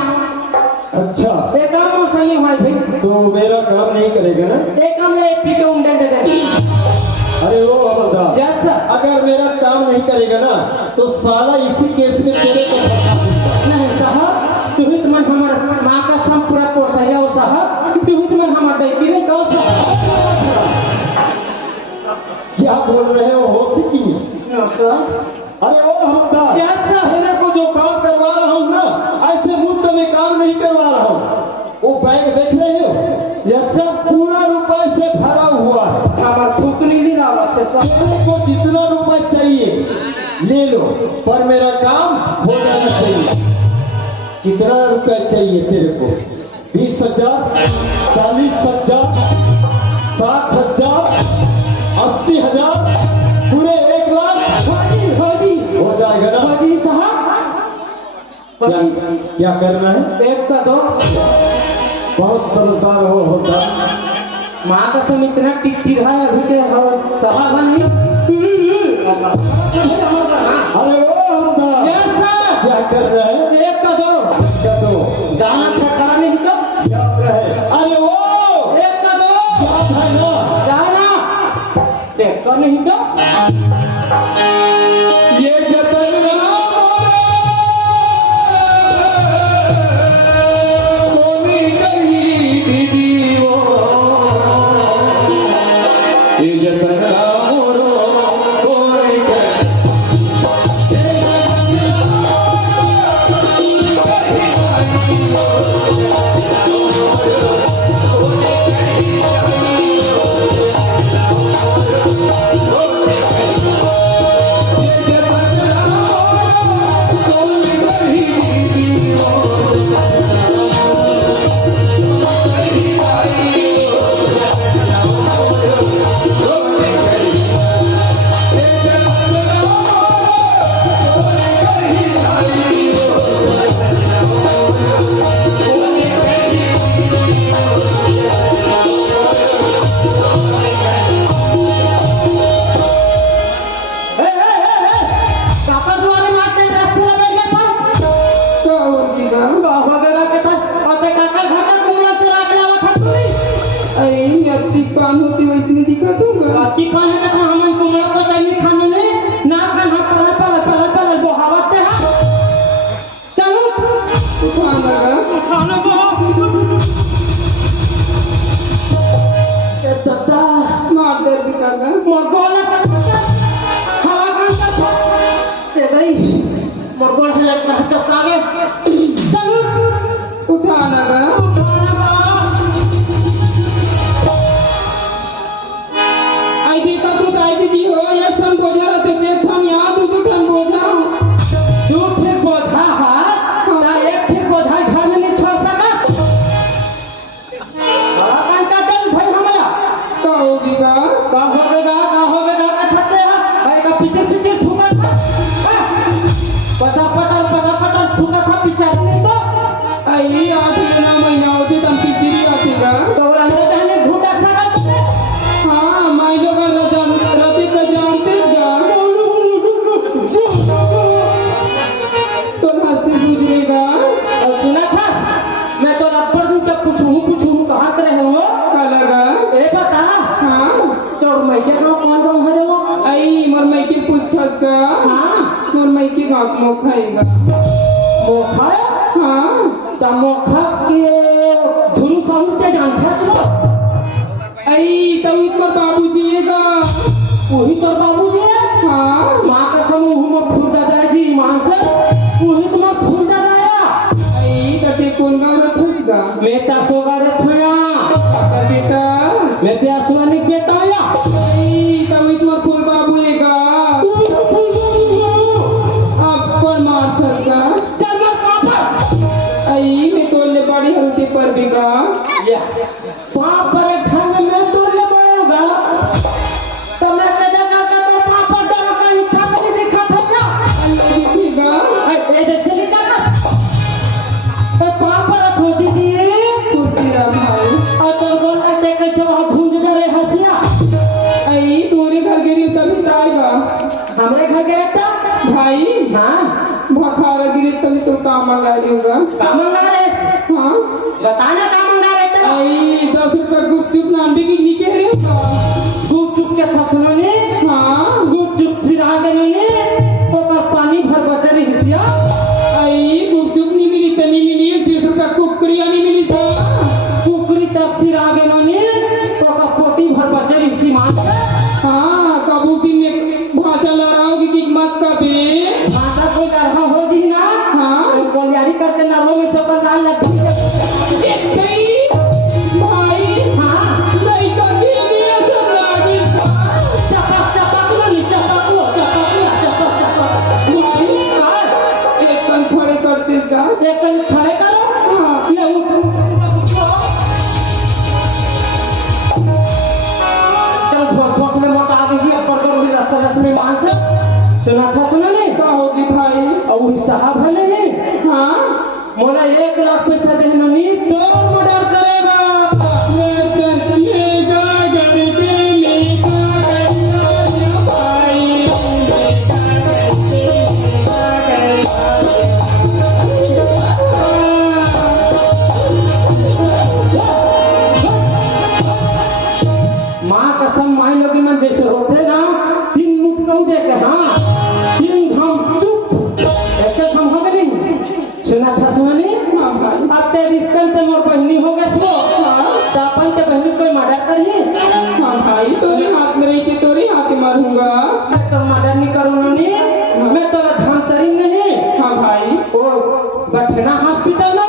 अच्छा, एक काम मोसा नहीं हुआ भाई। तो मेरा काम नहीं करेगा ना? एक काम ले पीके उंडे दे दे। अरे वो हवलदार, यस सर। अगर मेरा काम नहीं करेगा ना तो साला इसी केस में तेरे को फंसा दूंगा। नहीं साहब तू ही तुमन हमार मां का सम पूरा पोसाया हो साहब तू ही तुमन हमार दैती नहीं कहो साहब। क्या बोल रहे हो सिक्की? No sir. अरे वो हवलदार, यस सर। मेरे को जो काम करवा रहा हूँ ना, ऐसे मुफ्त में काम नहीं करवा रहा हूँ। वो बैग देख रहे हो? Yes sir. पूरा रुपए से भरा हुआ है। हमार थूक नहीं ली रहा है सर। तेरे को जितना रुपए चाहिए ले लो, पर मेरा काम हो जाना चाहिए। कितना रुपए चाहिए तेरे को? 20,000, 40,000, 60,000, 80,000, पूरे 1 लाख हाजी हो जाएगा ना? हाजी साहब। क्या, हाजी क्या करना है? एक का दो। बहुत समझदार हो होता। मां का सम इतना टिकटिक है अभी के हो साहब नहीं। अरे वो हवलदार, यस सर। क्या कर रहे हैं? एक का दो। क्या दो? जाना ठेकाना नहीं तो क्या रहे? अरे वो एक का दो। बात है ना? जाना ठेका नहीं तो ये जतन कोनी करी दीदी वो, ये जतन मोरो कोनी करी। कान होती वैसे दिक्कत होगा। की कौन है कहता हम कुमड़ा को चाहिए खाने में ना खाना पहले बहावते हैं। चलो खान लगा खाना दत्ता मार दर्द कागा मरगोला हवा का ते गई मरगोल से लेकर चपका गए। चलो उठा लगा आई देखा तो गाय दीदी हो या ठन बोझा रहते देख ठन यहाँ दूसरा ठन बोझा दो फिर बोझा है ना एक फिर बोझा घर में नहीं छोड़ सका। हवा का चल भाई हमारा का होगी का का होगा मोखाएगा मोखा हाँ ता मोखा के धुरु साहू के जानता है आई तब उसको बाबूजी का वही तो बाबू जी है हाँ माँ का समूह में फूल दादा जी माँ से वही तो मैं फूल दादाया आई तते कौन गाँव रखूगा मेता सोगा रे थया बेटा मेते आसवानी बेटा या आई तब इसमें फूल बाबूएगा अब कौन मार सकता चल मत पापा आई मैं तोड़ने बड़ी हल्दी पर बिगा या पाप पर ढंग में तो ले पड़ेगा तो मैं कहने का तो पापा डर का इच्छा नहीं दिखा था क्या दिखेगा ए जैसे नहीं करना तो पाप पर रखो दीदी कुर्सी भाई और तो बोल रहे थे कि वहाँ भूंज गए हंसिया आई तुम्हारे घर गिरी तभी आएगा हमारे घर गए था भाई हाँ भखारा गिरी तभी तो काम मंगा दूंगा काम मंगा रहे हाँ बताना काम मंगा रहे थे आई 10 रुपये गुपचुप नाम भी नीचे रे गुप चुप के फसलों ने हाँ गुप चुप सिरा गए ने ओकर पानी भर बचल हिसिया आई गुपचुप नहीं मिली तनी मिली 20 रुपये कुकरिया नहीं मिली था कुकरी तक सिरा गए ने ओकर पोटी भर बचल हिसी मान हाँ कबूती में भाषा लड़ाओगी कि मत कभी माता कोई लड़का हो जी ना हाँ तो गोलियारी करके नरों में सब लाल लग भाई हाँ नहीं तो के लिए सब लागी चपक चपक लो नी चपक लो चपक भाई एक कन खड़े करते का लेकिन खड़े करो हाँ ले उठ चल भोग में मोटा आ गई अब पर भी रास्ता रास्ते में मान से सुना था सुना नहीं का होगी भाई और वही साहब है नहीं हाँ मोला 1 लाख पैसा देनो नी तो मर्डर करेगा माँ कसम माई लोगी मन जैसे रोते ना 3 मुटकौ दे के हाँ 3 घम चुप ऐसे हम हो गए सुना था सुना नहीं हाँ भाई अब ते रिश्ते ते मोर बहनी हो गए सो तो अपन ते बहनी कोई मर्डर करिए हाँ भाई तोरे हाथ में रही के तोरे हाथ में मारूंगा तो मर्डर नहीं करूंगा नहीं मैं तो धमसरी नहीं हाँ भाई ओ बठना हॉस्पिटल हो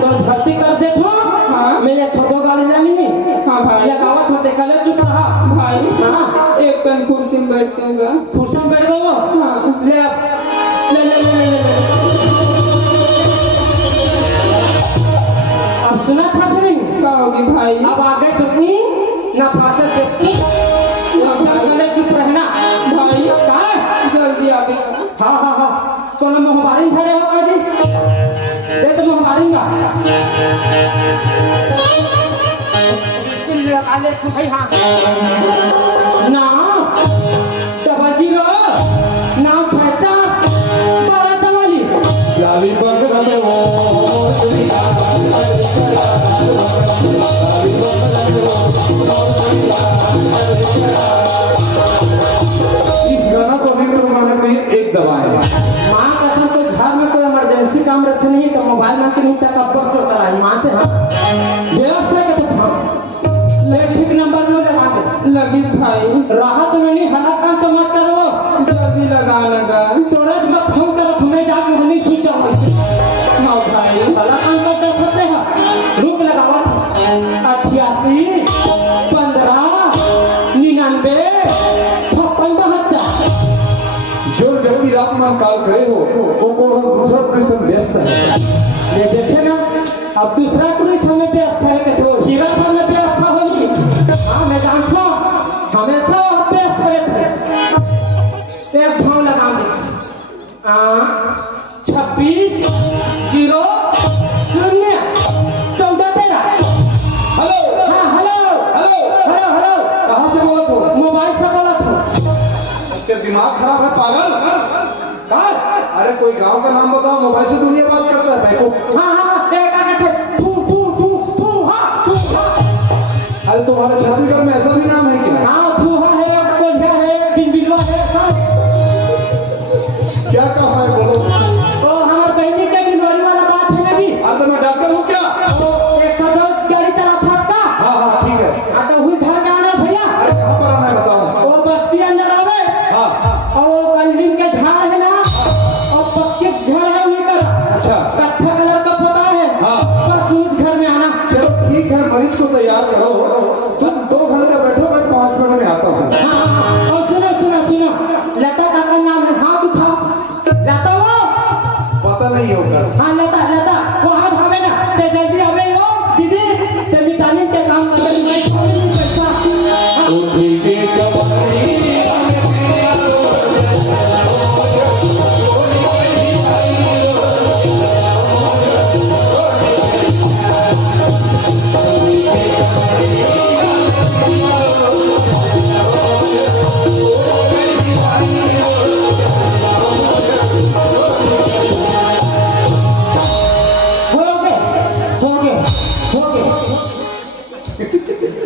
तो भर्ती कर दे तो हाँ मैं ये छोटो गाड़ी जानी हाँ भाई ये गावा छोटे कॉलेज जुटा रहा भाई हाँ एक कन कुर्सी में बैठूंगा कुर्सी में बैठ गो हाँ ले अब सुना था सिंह का होगी भाई अब आगे सुनी ना फांसे देखती ना गले चुप रहना भाई का जल्दी आ गया हाँ हाँ हाँ कोनो मोहबारी धरे हो का जी दे तो मोहबारी का काले सुखई हाँ ना डबल जीरो नाम 1244 लाली पकड़ ले वो इस गाना को अभी बनाने में एक दवा है माँ कसम कोई घर में कोई इमरजेंसी काम रखे नहीं तो मोबाइल में नहीं तक अब्बर चो चला माँ से हाँ व्यवस्था के तो ठीक नंबर में लगा के लगी भाई राहत में नहीं हला काम तो मत करो जल्दी लगा तुरंत में फोन करो तुम्हें जाके नहीं सोचा हाँ भाई हला काम तो कर सकते हैं रुक लगाओ 88 15 99 56 जो व्यक्ति रात में कॉल करे हो वो को दूसरा पर्सन व्यस्त है ये देखे ना अब दूसरा कोई समय व्यस्त है कि तो हीरा समय व्यस्त होगी हाँ मैं जानता हूँ हमेशा व्यस्त रहते एक फोन लगा दे 26 0 0 14 13 हेलो हाँ हेलो हेलो हेलो हेलो कहाँ से बोला तू मोबाइल से बोला था तेरा दिमाग खराब है पागल कहाँ अरे कोई गांव का नाम बताओ मोबाइल से दुनिया बात करता है भाई को हाँ हाँ एक आगे तू हाँ अरे तुम्हारे छत्तीसगढ़ में ऐसा भी नाम है क्या हाँ धूहा है कोढ़िया है बिलबिलवा है सब क्या कहा है बोलो इंतजार करो, तुम 2 घंटे बैठो, मैं 5 मिनट में आता हूँ। हाँ, और सुनो सुनो सुनो, लता का नाम है, हाथ उठाओ। लता वो, पता नहीं होगा। हाँ लता लता, वो हाथ हमें ना, ते जल्दी हमें लो दीदी, ते मितानी के काम मतलब मैं छोड़ नहीं पैसा। उठेगी कवाली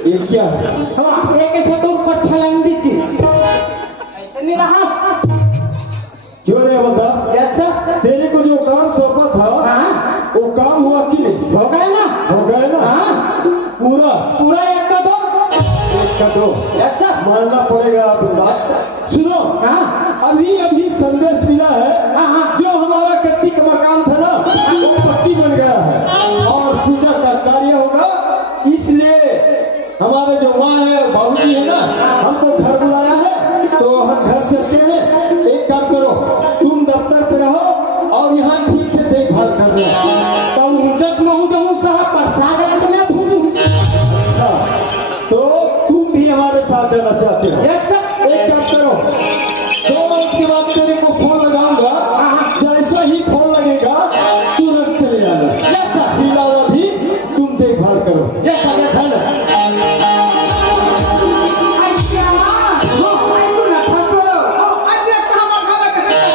ये क्या है? हाँ, एक ऐसे तो ऊपर छलांग दीजिए, ऐसे नहीं रहा। क्यों नहीं बता? कैसा? तेरे को जो काम सौंपा था हाँ, वो काम हुआ कि नहीं? हो गए ना? हो गया ना? हाँ, पूरा पूरा एक का दो, एक का दो कैसा? मानना पड़ेगा आपको। सुनो, हाँ, अभी अभी संदेश मिला है, हाँ, हाँ। जो हमारा कच्ची का मकान था ना वो पक्की बन गया है और पूजा का कार्य होगा। इसलिए हमारे जो माँ है, बाबूजी है ना, हमको घर बुलाया है, तो हम घर चलते हैं। एक काम करो, तुम दफ्तर पे रहो और यहाँ ठीक से देखभाल करना। तो मुझे महू जाऊँ साहब प्रसाद है तो मैं भूलूँ। हाँ, तो तुम भी हमारे साथ जाना चाहते हो? Yes sir. एक काम करो, 2 मिनट के बाद तेरे को फोन लगाऊंगा, जैसा ही फोन लगेगा तुरंत चले जाना। Yes sir. फिलहाल अभी तुम देखभाल करो। Yes sir, yes sir. अच्छा, हाँ, आई सुना था तो, आज ये कहाँ मखाना करते हैं?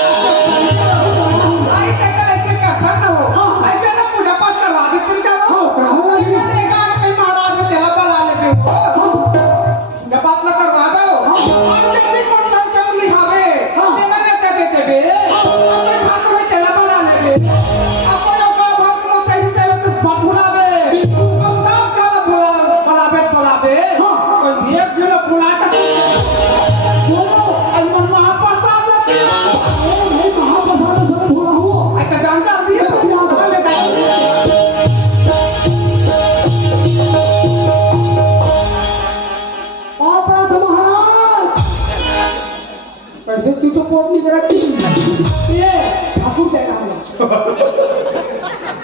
आई तेरे ऐसे कैसा ना हो? आई तेरा पूजा पाठ करवा दी तुम क्या हो? इसे देखा कहीं महाराज ने तेरा बला लेके हो। जब आप लोग करवा दो, आज तेरी कौन सा सब लिखावे? तेरा ने तेरे बे, अपने ठाकुर ने तेरा बला लेके। अपने का भक्त में सही से तो बटुलावे। अब नाम का बुलावे। कोई एक जन बुलाता दोनों अलमन महाप्रसाद लेते हैं। नहीं महाप्रसाद सब भूला हुआ। ऐसा जानता भी है तो बुला लेता है। अपराध महाराज, कैसे तू तो कोप नहीं करती? ये ठाकुर कह रहा है।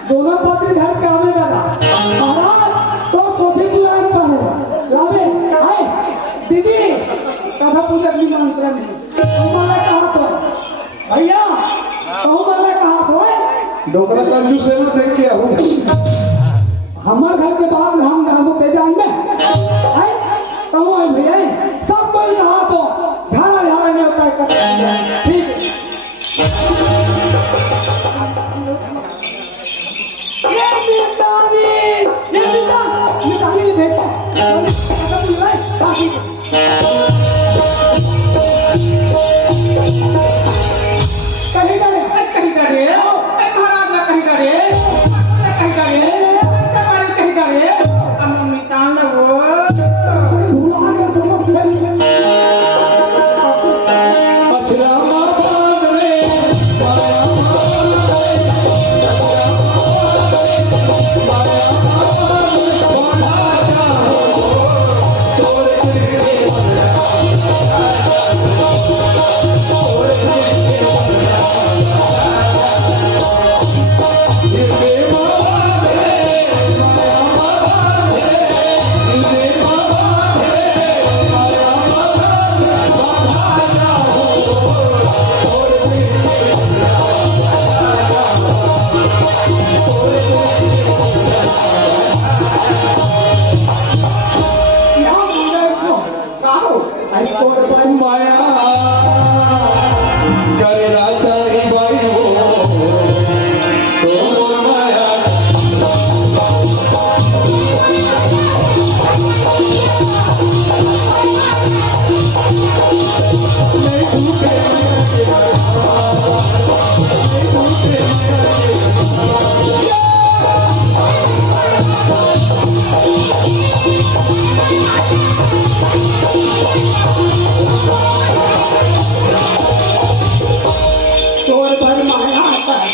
दोनों पति घर पे आवेगा ना महाराज, तो पोथी की लाइन पर है लावे आए दीदी कथा पूजा की मंत्रण हमारा कहा तो भैया हमारा कहा तो डोकरा कंजू से ना देख के आहूँ। हमारे घर के बाद हम जहाँ से तेजान में आए कहूँ आए भैया सब कोई रहा तो झारा झारा नहीं होता है। ठीक है। ये मितानी ने भेजा ऐसा बोल रहा है बाकी कहीं का रे कहीं का रे, महाराज ना कहीं का रे, कहीं का रे, सबड़ी कहीं का रे। हम मितान वो भूला के दोनों खेल अचरा माता रे, माया करे राजा ही बाई हो, तो माया चोर भर माया आता है।